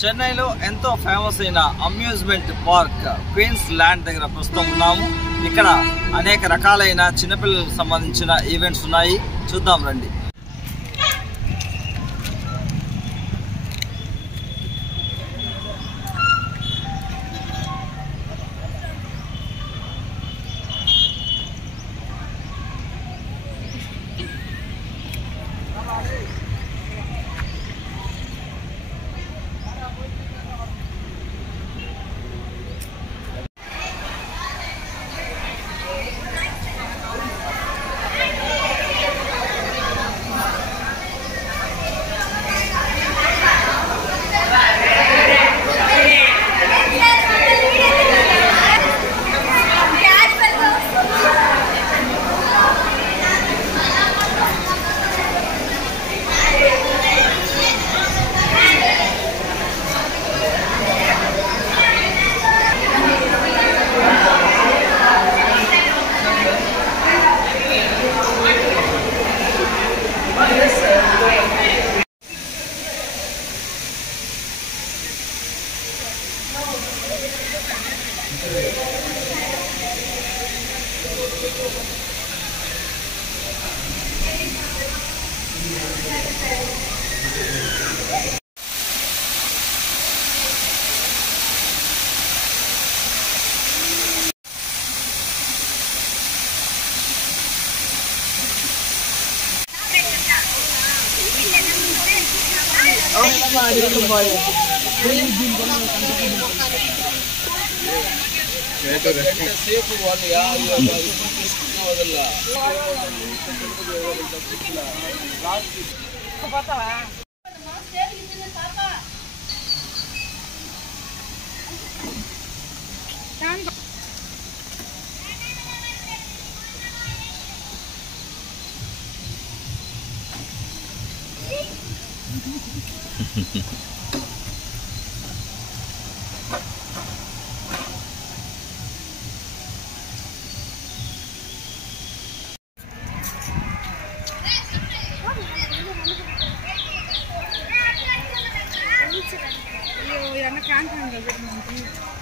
చెన్నైలో ఎంతో ఫేమస్ అయిన అమ్యూజ్మెంట్ పార్క్ క్వీన్స్ ల్యాండ్ దగ్గర ప్రస్తుతం ఉన్నాము. ఇక్కడ అనేక రకాలైన చిన్నపిల్లలకు సంబంధించిన ఈవెంట్స్ ఉన్నాయి. చూద్దాం రండి.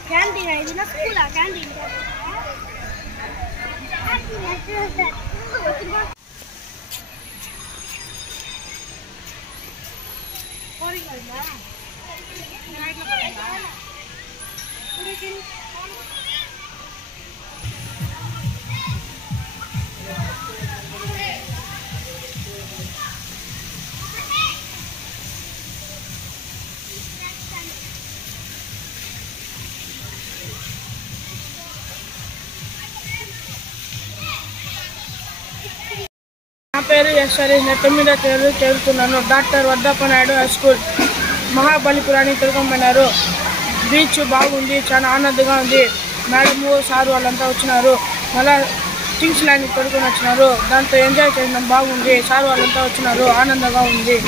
Candy, I did not school. Candy. నా పేరు ఎస్ఆర్ఎస్. నేను 9వ తరగతి చదువుతున్నాను. Doctor Vaddappa Naidu high school మహాబలిపురానికి తిరగమన్నారు. బీచ్ బాగుంది, చాలా ఆనందంగా ఉంది. మేడము సారు వాళ్ళంతా వచ్చినారు. మళ్ళీ కింగ్స్ ల్యాండ్కి తొడుకొని వచ్చినారు. దాంతో ఎంజాయ్ చేయడం బాగుంది. సారు వాళ్ళంతా వచ్చినారు, ఆనందంగా ఉంది.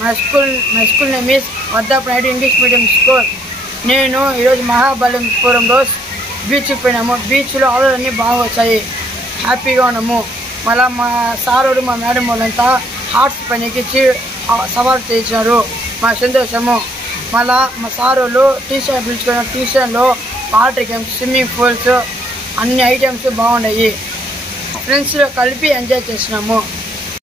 మా school name is Vaddappa Naidu English medium school. నేను ఈరోజు మహాబలిపురంలో బీచ్కి పోయినాము. బీచ్లో అలలన్నీ బాగా వచ్చాయి, హ్యాపీగా ఉన్నాము. మళ్ళీ మా సారోడు మా మేడం వాళ్ళంతా హార్ట్స్ పైన ఎక్కించి సవాలు చేయించినారు, మా సంతోషము. మళ్ళీ మా సారోళ్ళు ట్యూషన్ పిలుచుకున్న ట్యూషన్లో వాటర్ గేమ్స్, స్విమ్మింగ్ పూల్స్ అన్ని ఐటమ్స్ బాగున్నాయి. ఫ్రెండ్స్లో కలిపి ఎంజాయ్ చేసినాము.